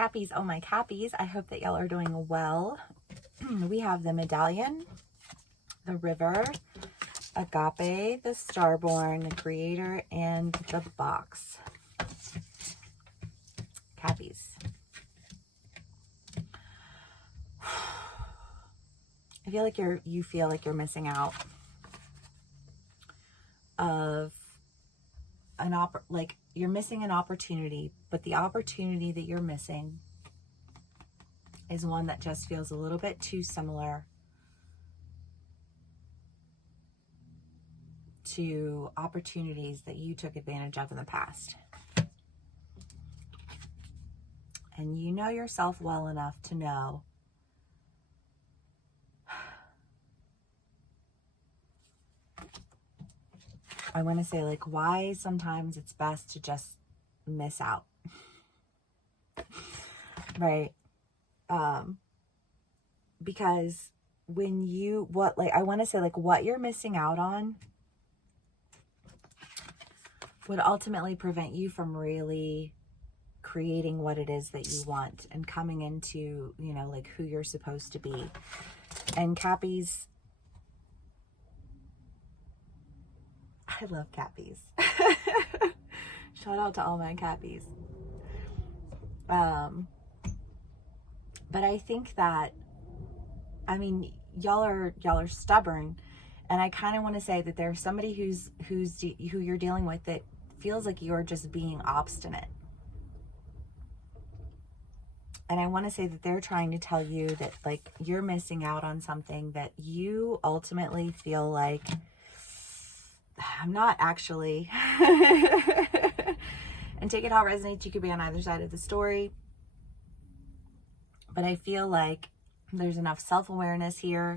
Cappies, oh my Cappies, I hope that y'all are doing well. We have the Medallion, the River, Agape, the Starborn, the Creator, and the Box. Cappies. I feel like you feel like you're missing out of you're missing an opportunity, but the opportunity that you're missing is one that just feels a little bit too similar to opportunities that you took advantage of in the past. And you know yourself well enough to know I want to say, like, why sometimes it's best to just miss out. Right? Because when I want to say, like, what you're missing out on would ultimately prevent you from really creating what it is that you want and coming into, like, who you're supposed to be. And Cappies, I love Cappies. Shout out to all my Cappies. But I think that, y'all are stubborn, and I kind of want to say that there's somebody who you're dealing with that feels like you're just being obstinate. And I want to say that they're trying to tell you that, like, you're missing out on something that you ultimately feel like, I'm not actually. And take it how it resonates. You could be on either side of the story. But I feel like there's enough self-awareness here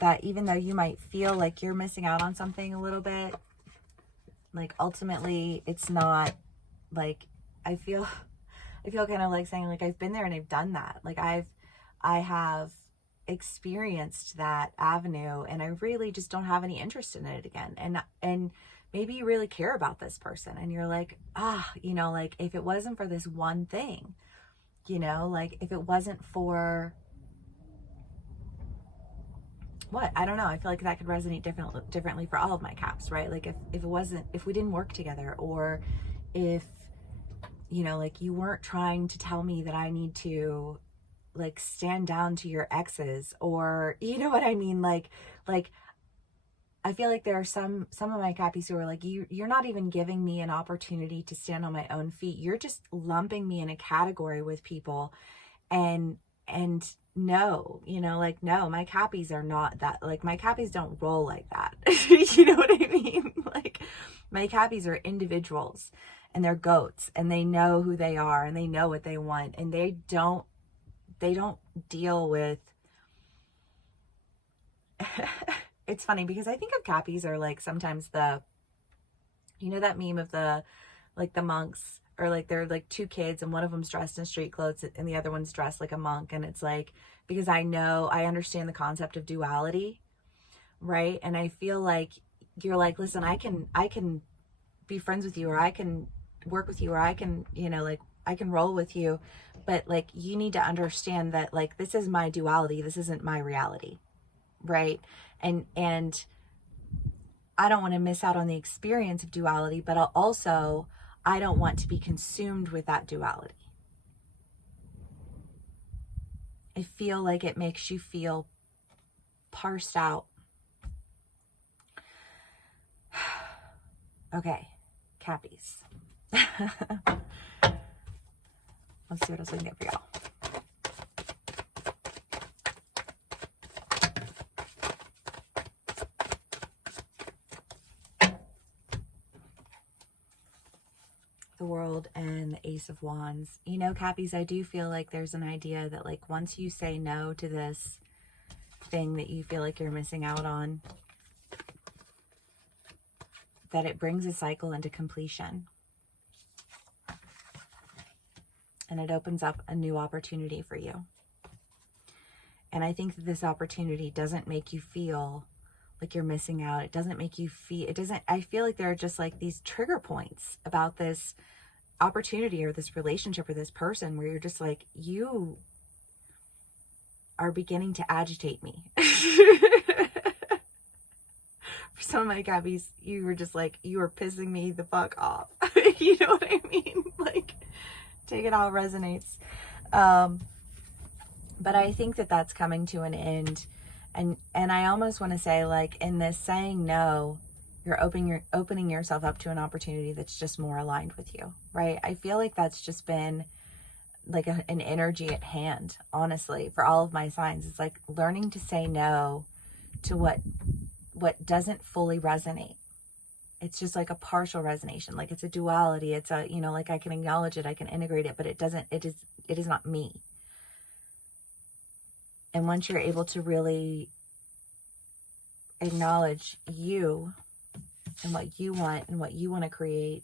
that even though you might feel like you're missing out on something a little bit, like, ultimately it's not. Like, I feel kind of like saying, like, I've been there and I've done that. Like, I have experienced that avenue, and I really just don't have any interest in it again. And maybe you really care about this person, and you're like, like, if it wasn't for this one thing, like, if it wasn't for what, I don't know, I feel like that could resonate differently for all of my Caps, right? Like, if we didn't work together, or if like, you weren't trying to tell me that I need to, like, stand down to your exes, or you know what I mean? Like I feel like there are some of my Cappies who are like, you're not even giving me an opportunity to stand on my own feet. You're just lumping me in a category with people, and no, like, no, my Cappies are not that. Like, my Cappies don't roll like that. You know what I mean? Like, my Cappies are individuals, and they're goats, and they know who they are, and they know what they want, and they don't deal with it's funny because I think of Cappies are like sometimes that meme of the monks, or like they're like two kids and one of them's dressed in street clothes and the other one's dressed like a monk, and it's like, because I understand the concept of duality, right? And I feel like you're like, listen, I can be friends with you, or I can work with you, or I can, like, I can roll with you, but, like, you need to understand that, like, this is my duality. This isn't my reality, right? And I don't want to miss out on the experience of duality, but I don't want to be consumed with that duality. I feel like it makes you feel parsed out. Okay, Cappies. Let's see what else we can get for y'all. The World and the Ace of Wands. Cappies, I do feel like there's an idea that, like, once you say no to this thing that you feel like you're missing out on, that it brings a cycle into completion. And it opens up a new opportunity for you. And I think that this opportunity doesn't make you feel like you're missing out. It doesn't make you feel, I feel like there are just like these trigger points about this opportunity or this relationship or this person where you're just like, you are beginning to agitate me. For some of my Gabbies, you were just like, you are pissing me the fuck off. You know what I mean? Like, take it how it resonates. But I think that that's coming to an end. And I almost want to say, like, in this saying no, you're opening yourself up to an opportunity that's just more aligned with you, right? I feel like that's just been like an energy at hand, honestly, for all of my signs. It's like learning to say no to what doesn't fully resonate. It's just like a partial resonation. Like, it's a duality. It's a, you know, like, I can acknowledge it, I can integrate it, but it is not me. And once you're able to really acknowledge you and what you want and what you want to create,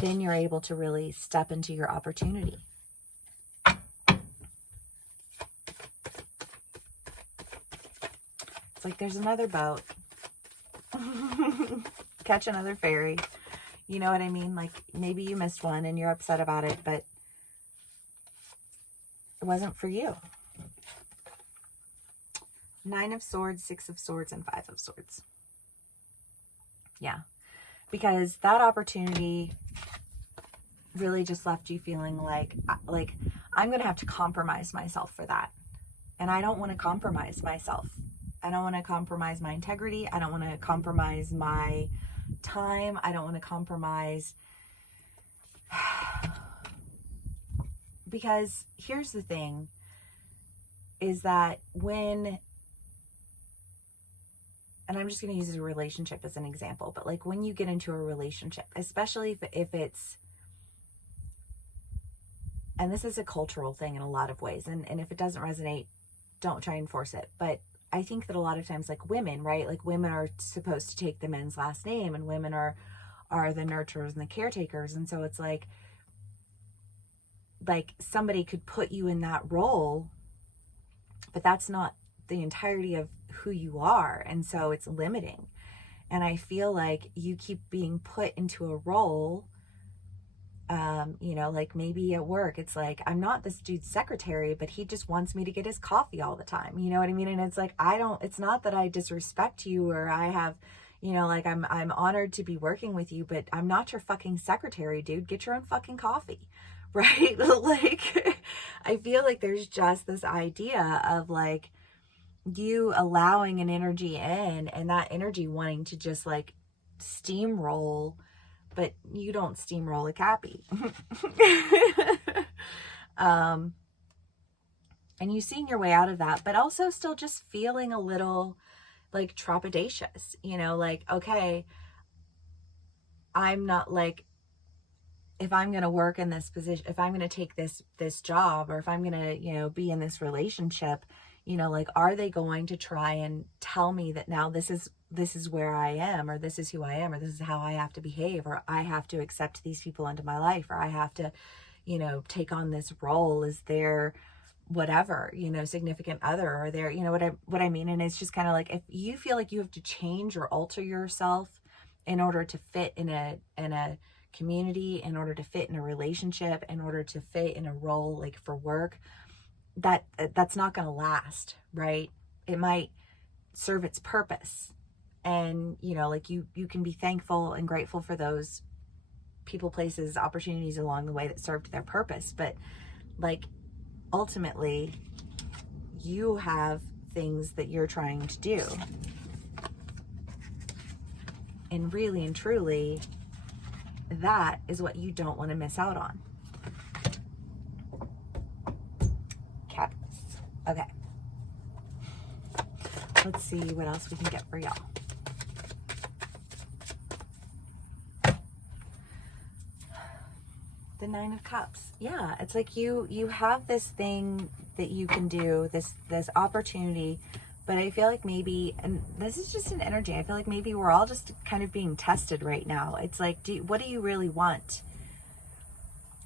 then you're able to really step into your opportunity. It's like there's another boat. Catch another ferry. You know what I mean? Like, maybe you missed one and you're upset about it, but it wasn't for you. 9 of Swords, 6 of Swords, and 5 of Swords. Yeah. Because that opportunity really just left you feeling like I'm going to have to compromise myself for that. And I don't want to compromise myself. I don't want to compromise my integrity. I don't want to compromise my time. I don't want to compromise. Because here's the thing, is that when, and I'm just going to use a relationship as an example, but like when you get into a relationship, especially if it's, and this is a cultural thing in a lot of ways, and if it doesn't resonate, don't try and force it. But I think that a lot of times, like women, right? Like women are supposed to take the men's last name, and women are the nurturers and the caretakers. And so it's like somebody could put you in that role, but that's not the entirety of who you are. And so it's limiting. And I feel like you keep being put into a role, you know, like maybe at work, it's like, I'm not this dude's secretary, but he just wants me to get his coffee all the time. You know what I mean? And it's like, it's not that I disrespect you, or I have, you know, like I'm honored to be working with you, but I'm not your fucking secretary, dude. Get your own fucking coffee. Right? Like, I feel like there's just this idea of like you allowing an energy in, and that energy wanting to just like steamroll, but you don't steamroll a Cappy. And you seeing your way out of that, but also still just feeling a little like trepidatious, you know, like, okay, I'm not like, if I'm going to work in this position, if I'm going to take this job, or if I'm going to, you know, be in this relationship, you know, like, are they going to try and tell me that now this is where I am, or this is who I am, or this is how I have to behave, or I have to accept these people into my life, or I have to, you know, take on this role as their whatever, you know, significant other, or their, you know, what I mean. And it's just kind of like, if you feel like you have to change or alter yourself in order to fit in a community, in order to fit in a relationship, in order to fit in a role, like for work, that's not going to last, right? It might serve its purpose, and you know, like you can be thankful and grateful for those people, places, opportunities along the way that served their purpose, but like ultimately you have things that you're trying to do, and really and truly that is what you don't want to miss out on. Caps. Okay. Let's see what else we can get for y'all. The 9 of Cups. Yeah, it's like you have this thing that you can do, this opportunity, but I feel like maybe, and this is just an energy, I feel like maybe we're all just kind of being tested right now. It's like, what do you really want?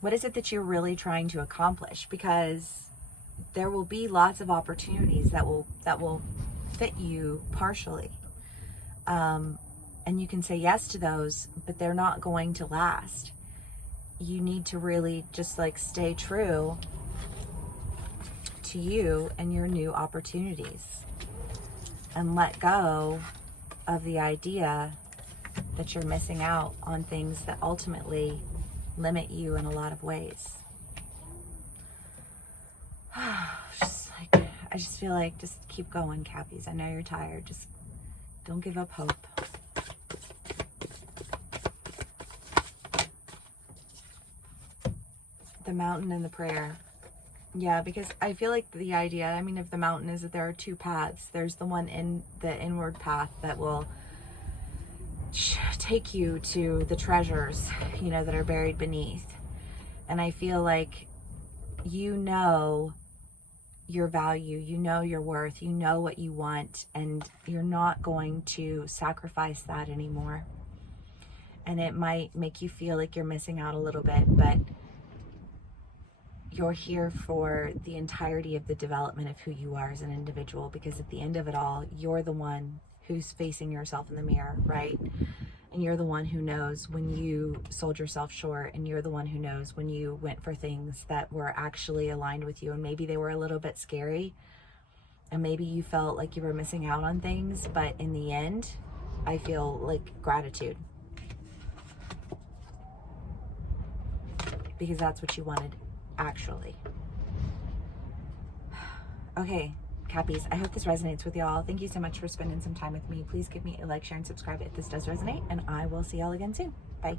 What is it that you're really trying to accomplish? Because there will be lots of opportunities that will fit you partially. And you can say yes to those, but they're not going to last. you need to really just like stay true to you and your new opportunities, and let go of the idea that you're missing out on things that ultimately limit you in a lot of ways. I just feel like just keep going, Cappies. I know you're tired. Just don't give up hope. The mountain and the prayer. Yeah, because I feel like the idea, I mean, of the mountain is that there are two paths. There's the one in the inward path that will take you to the treasures, you know, that are buried beneath. And I feel like you know your value, you know your worth, you know what you want, and you're not going to sacrifice that anymore. And it might make you feel like you're missing out a little bit, but you're here for the entirety of the development of who you are as an individual, because at the end of it all, you're the one who's facing yourself in the mirror, right? And you're the one who knows when you sold yourself short, and you're the one who knows when you went for things that were actually aligned with you, and maybe they were a little bit scary, and maybe you felt like you were missing out on things, but in the end, I feel like gratitude, because that's what you wanted, actually. Okay, Cappies, I hope this resonates with y'all. Thank you so much for spending some time with me. Please give me a like, share, and subscribe if this does resonate, and I will see y'all again soon. Bye.